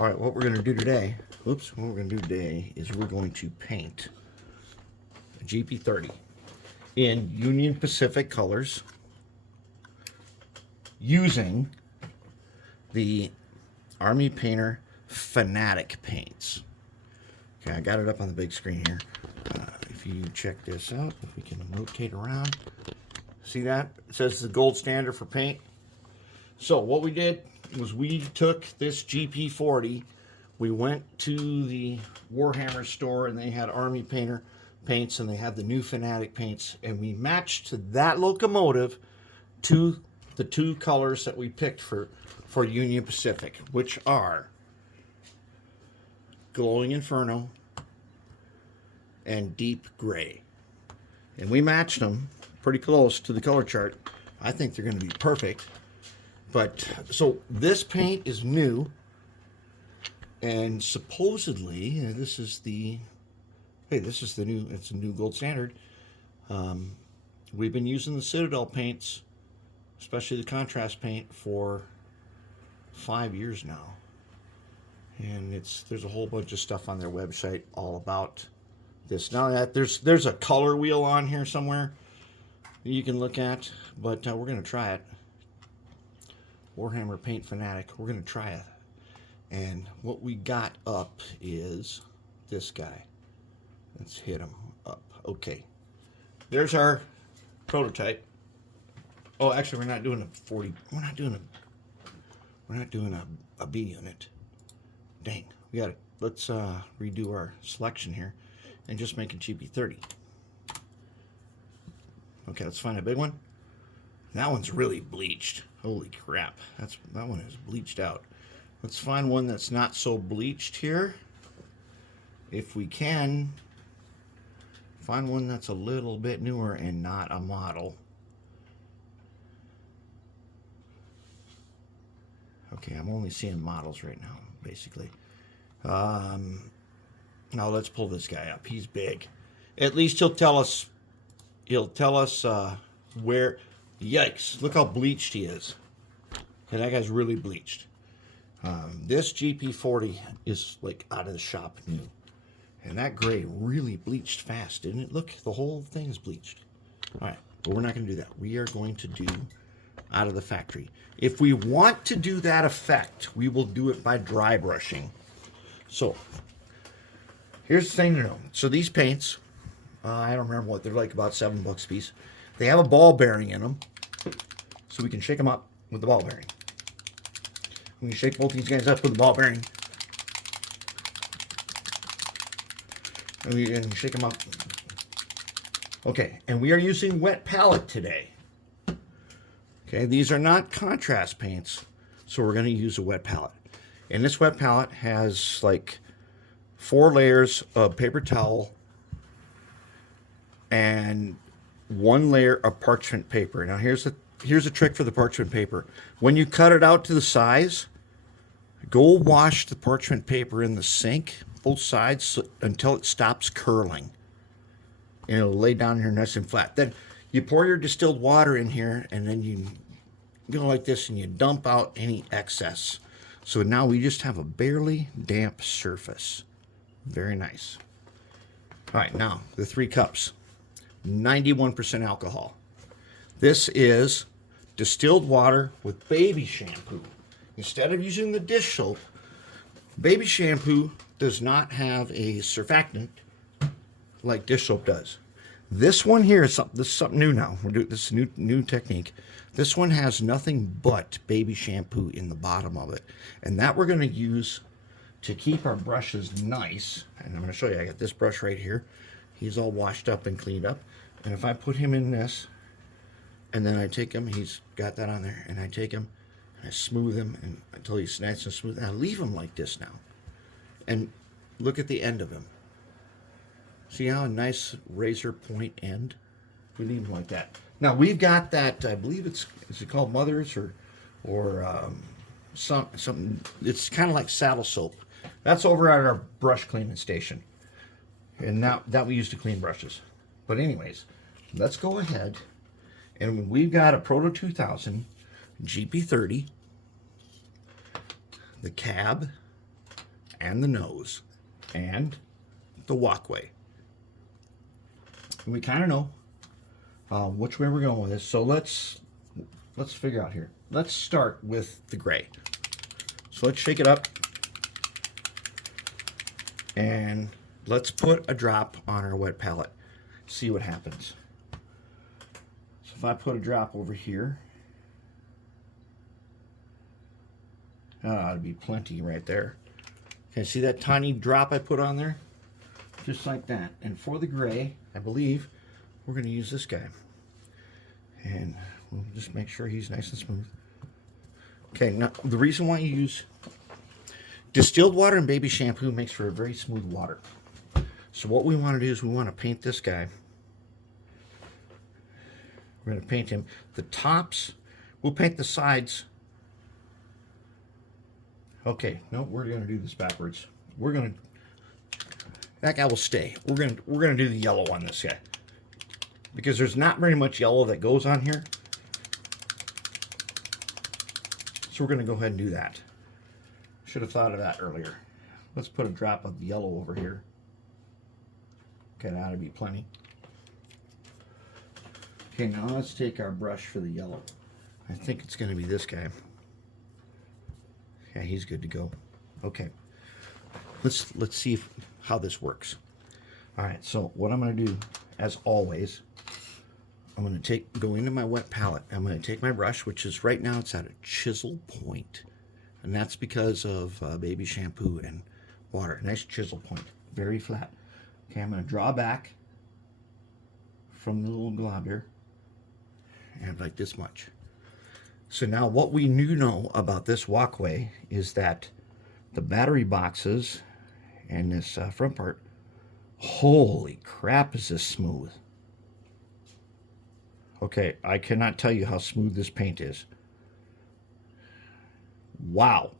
All right, what we're going to do today, what we're going to do today is we're going to paint a GP30 in Union Pacific colors using the ArmyPainter FANATIC paints. Okay, I got it up on the big screen here. If you check this out, if we can rotate around, see that? It says the gold standard for paint. So what we did was we took this GP40, we went to the Warhammer store and they had ArmyPainter paints and they had the new FANATIC paints, and we matched that locomotive to the two colors that we picked for Union Pacific, which are Glowing Inferno and Deep Gray. And we matched them pretty close to the color chart. I think they're going to be perfect. But so this paint is new, and supposedly this is the new, it's a new gold standard. We've been using the Citadel paints, especially the contrast paint, for 5 years now, and there's a whole bunch of stuff on their website all about this. Now that there's a color wheel on here somewhere that you can look at, but we're going to try it. Warhammer Paint Fanatic, we're going to try it. And what we got up is this guy. Let's hit him up. Okay, there's our prototype. Oh, actually, we're not doing a 40. We're not doing a B unit. Dang, we got it. Let's redo our selection here and just make a GP30. Okay, let's find a big one. That one's really bleached. Holy crap, that one is bleached out. Let's find one that's not so bleached here. If we can, find one that's a little bit newer and not a model. Okay, I'm only seeing models right now, basically. Now let's pull this guy up. He's big. At least he'll tell us where. Yikes, look how bleached he is. Okay, that guy's really bleached. This GP40 is like out of the shop new. And that gray really bleached fast, didn't it? Look, the whole thing's bleached. All right, but we're not going to do that. We are going to do out of the factory. If we want to do that effect, we will do it by dry brushing. So here's the thing to know. So these paints, I don't remember what they're like, about $7 a piece. They have a ball bearing in them, so we can shake them up with the ball bearing. We can shake both these guys up with the ball bearing, and we can shake them up. Okay, and we are using wet palette today. Okay, these are not contrast paints, so we're going to use a wet palette. And this wet palette has like 4 layers of paper towel and 1 layer of parchment paper. Now here's a trick for the parchment paper. When you cut it out to the size, go wash the parchment paper in the sink, both sides, until it stops curling. And it'll lay down here nice and flat. Then you pour your distilled water in here, and then you go like this and you dump out any excess. So now we just have a barely damp surface. Very nice. All right, now the 3 cups. 91% alcohol. This is distilled water with baby shampoo. Instead of using the dish soap, baby shampoo does not have a surfactant like dish soap does. This one here is something new now. We're doing this new technique. This one has nothing but baby shampoo in the bottom of it, and that we're going to use to keep our brushes nice. And I'm going to show you. I got this brush right here. He's all washed up and cleaned up. And if I put him in this, and then I take him, he's got that on there, and I take him, and I smooth him until he's nice and smooth. And I leave him like this now. And look at the end of him. See how a nice razor point end? We leave him like that. Now we've got that, I believe is it called Mother's or something, it's kind of like saddle soap. That's over at our brush cleaning station. And now that we use to clean brushes. But anyways, let's go ahead, and we've got a Proto 2000 GP30, the cab, and the nose and the walkway. And we kind of know which way we're going with this. So let's figure out here. Let's start with the gray. So let's shake it up and let's put a drop on our wet palette. See what happens. So if I put a drop over here, that ought to be plenty right there. Okay, see that tiny drop I put on there? Just like that. And for the gray, I believe we're going to use this guy. And we'll just make sure he's nice and smooth. Okay, now the reason why you use distilled water and baby shampoo makes for a very smooth water. So what we want to do is we want to paint this guy. We're going to paint him. The tops, we'll paint the sides. Okay, no, we're going to do this backwards. We're going to, that guy will stay. We're going to do the yellow on this guy. Because there's not very much yellow that goes on here. So we're going to go ahead and do that. Should have thought of that earlier. Let's put a drop of the yellow over here. Okay, that ought to be plenty. Okay, now let's take our brush for the yellow. I think it's going to be this guy. Yeah, he's good to go. Okay, let's see how this works. All right, so what I'm going to do, as always, I'm going to go into my wet palette. I'm going to take my brush, which is right now it's at a chisel point, and that's because of baby shampoo and water. Nice chisel point, very flat. Okay, I'm going to draw back from the little glob here, and like this much. So now what we know about this walkway is that the battery boxes and this front part, holy crap, is this smooth. Okay, I cannot tell you how smooth this paint is. Wow.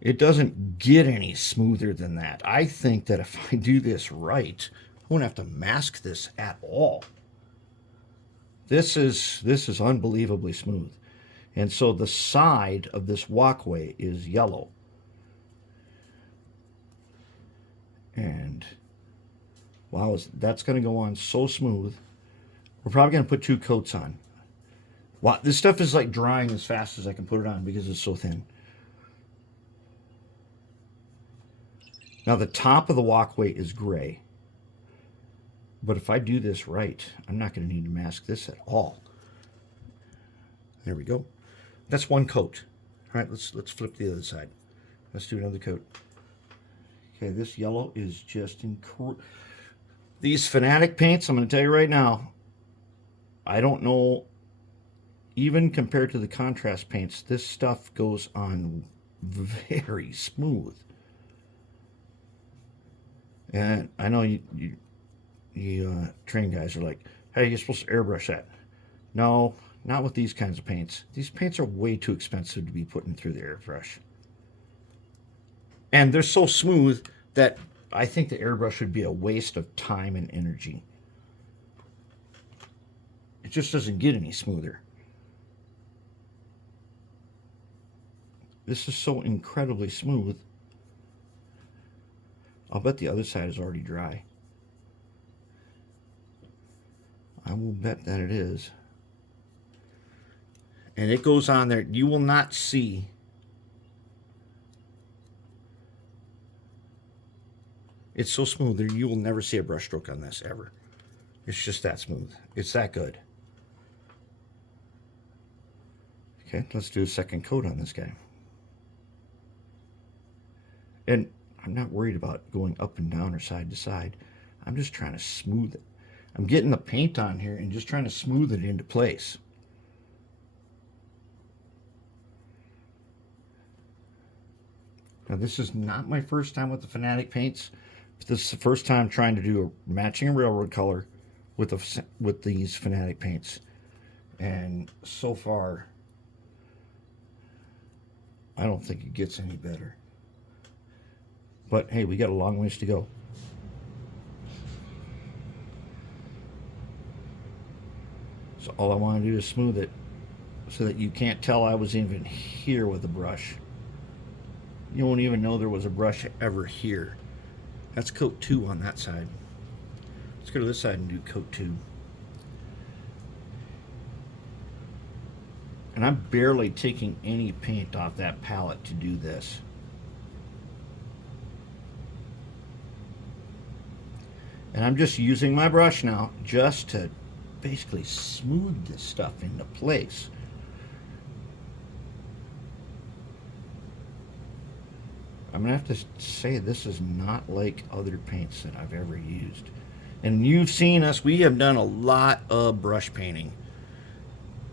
It doesn't get any smoother than that. I think that if I do this right, I won't have to mask this at all. This is unbelievably smooth. And so the side of this walkway is yellow. And wow, that's going to go on so smooth. We're probably going to put 2 coats on. Wow, this stuff is like drying as fast as I can put it on because it's so thin. Now the top of the walkway is gray. But if I do this right, I'm not going to need to mask this at all. There we go. That's 1 coat. All right, let's flip the other side. Let's do another coat. Okay, this yellow is just incredible. These Fanatic paints, I'm going to tell you right now, I don't know, even compared to the contrast paints, this stuff goes on very smooth. And I know you train guys are like, hey, you're supposed to airbrush that. No, not with these kinds of paints. These paints are way too expensive to be putting through the airbrush. And they're so smooth that I think the airbrush would be a waste of time and energy. It just doesn't get any smoother. This is so incredibly smooth. I'll bet the other side is already dry. I will bet that it is. And it goes on there. You will not see it's so smooth that you will never see a brush stroke on this ever. It's just that smooth. It's that good. Okay, let's do a second coat on this guy. And I'm not worried about going up and down or side to side. I'm just trying to smooth it. I'm getting the paint on here and just trying to smooth it into place. Now this is not my first time with the Fanatic paints, but this is the first time trying to do a matching a railroad color with these Fanatic paints. And so far, I don't think it gets any better. But hey, we got a long ways to go. So all I want to do is smooth it so that you can't tell I was even here with the brush. You won't even know there was a brush ever here. That's coat 2 on that side. Let's go to this side and do coat 2. And I'm barely taking any paint off that palette to do this. And I'm just using my brush now just to basically smooth this stuff into place. I'm gonna have to say this is not like other paints that I've ever used. And you've seen us, we have done a lot of brush painting.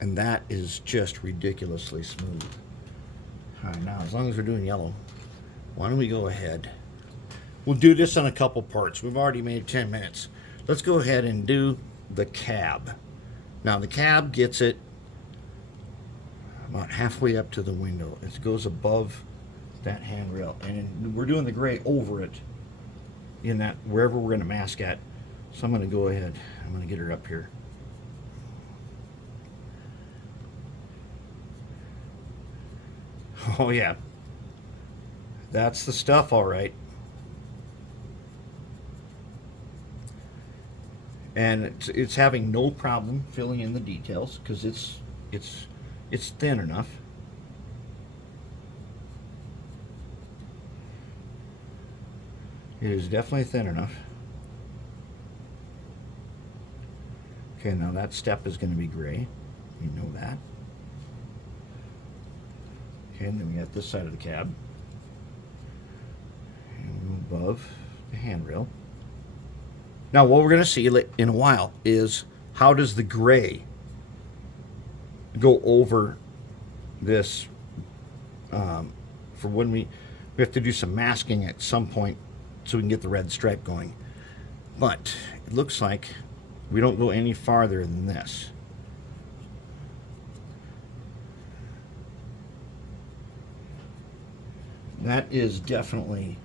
And that is just ridiculously smooth. All right, now as long as we're doing yellow, why don't we go ahead? We'll do this on a couple parts. We've already made 10 minutes. Let's go ahead and do the cab. Now the cab gets it about halfway up to the window. It goes above that handrail, and we're doing the gray over it in that wherever we're going to mask at. So I'm going to go ahead. I'm going to get her up here. Oh yeah, that's the stuff, all right. And it's having no problem filling in the details because it's thin enough. It is definitely thin enough. Okay, now that step is going to be gray. You know that. Okay, and then we got this side of the cab. And above the handrail. Now what we're going to see in a while is how does the gray go over this for when we have to do some masking at some point so we can get the red stripe going. But it looks like we don't go any farther than this. That is definitely,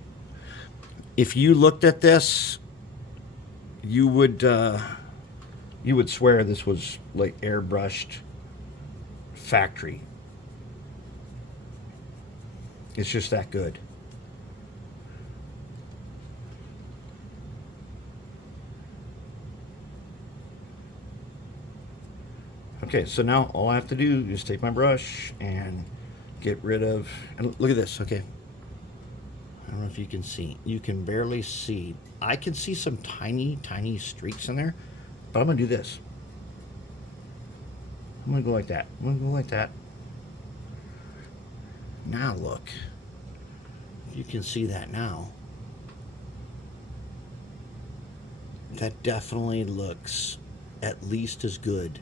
if you looked at this, you would swear this was like airbrushed factory. It's just that good. Okay, so now all I have to do is take my brush and get rid of, and look at this, okay. I don't know if you can see. You can barely see. I can see some tiny, tiny streaks in there, but I'm gonna do this. I'm gonna go like that. I'm gonna go like that. Now look. You can see that now. That definitely looks at least as good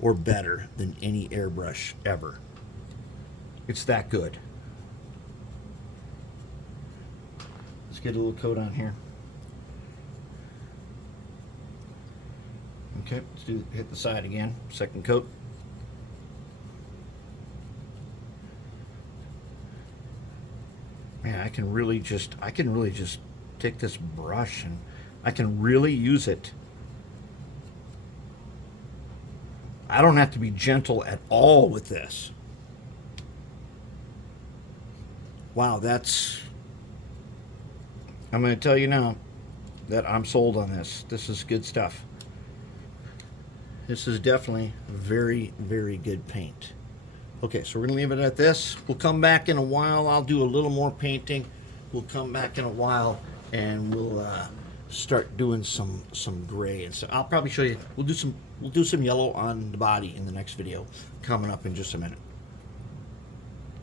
or better than any airbrush ever. It's that good. Let's get a little coat on here. Okay, let's hit the side again. Second coat. Man, I can really just take this brush and I can really use it. I don't have to be gentle at all with this. Wow, I'm going to tell you now that I'm sold on this. This is good stuff. This is definitely very, very good paint. Okay, so we're going to leave it at this. We'll come back in a while. I'll do a little more painting. We'll come back in a while and we'll start doing some gray and so I'll probably show you. We'll do some yellow on the body in the next video coming up in just a minute.